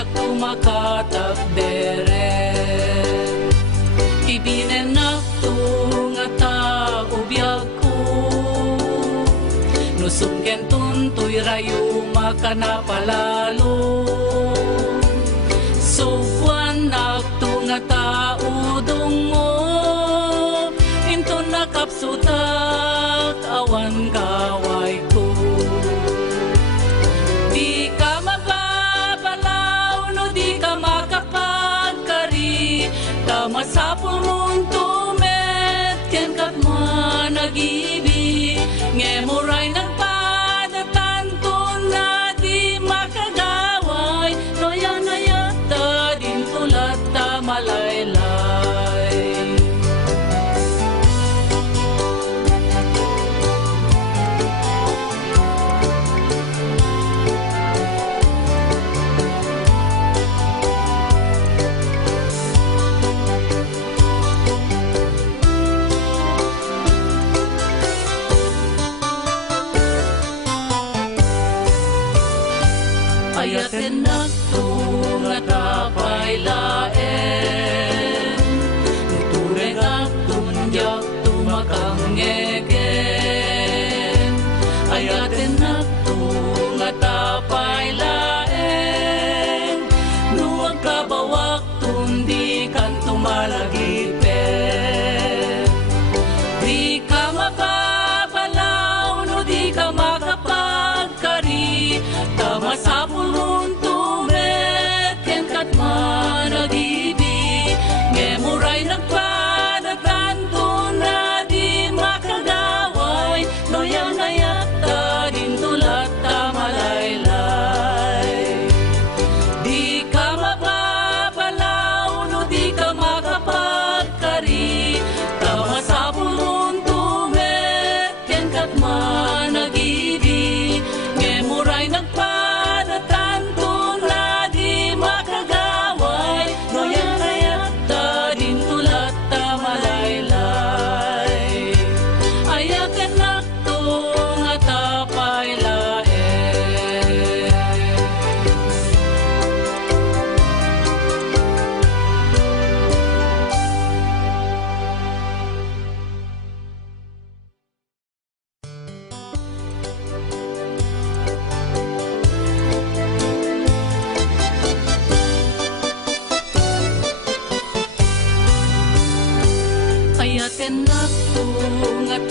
jak tumakatagderen. Ibinen na nga tao biyak ko, nusungken tuntoy rayo makanapalalo. So buwan nga tao dungo, into nakapsutak awan kaway ko. Di ka mababalaw no di ka makapagkari, tama sa pulmon tumet ken kat manag-ibig. Ngemuray nagpadatanto na di makagaway, noya-nayata din tulat ta malaylay. Ayaten naktung at apay laen, nutureng aktung jak tumakangegen. Ayaten naktung at apay laen, nuwag kabawak tundi kan tumalagipen. Di ka mababalaw no di ka makapagkari, tama sa pulmon tumet ken kat manag-ibig. Ngemuray nagpadatanto na di makagaway, noya-nayata din tulat ta malaylay. Di ka mababalaw no di ka makapagkari, tama sa pulmon tumet ken kat manag-ibig. Ngemuray nagpadatanto na di makagaway, noya-nayata din tulat ta malaylay. Ayaken naktung at apay laen. Ayaten naktung at